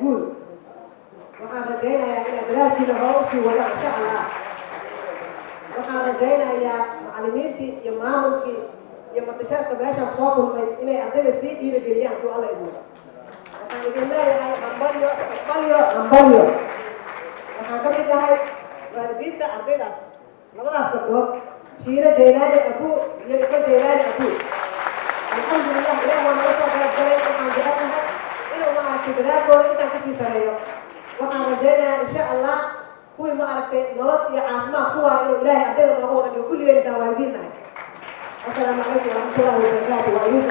guul waxaan rajaynayaa inaad dadaalkiina hore usii wada insha allah waxaan rajaynayaa macallimiintii iyo maamulkii iyo matashaadka meeshaan soo kulmay inay ardayda sii dhiirigeliyaan hadduu alla idmo waxaan idin leeyahay hambalyo hambalyo waxaan ka mid ahay waalidiinta ardaydaas labadaas gabdhood shiina jaylaani abuu iyo ika jaylaani abuu alxamdulilah ilaah waa naga soo qaybgalay waxaan jecelahay inuu maaragtay dadaalkooda intaan kasii sareeyo waxaan rajaynayaa insha allah kuwii maaragtay nolol iyo caafimaad kuwaa inuu ilaahay ardayda nooga wada dhigo kulligeena taa waalidiin nahay assalaamu calaykum waraxmatullahi wabarakaatu waa idin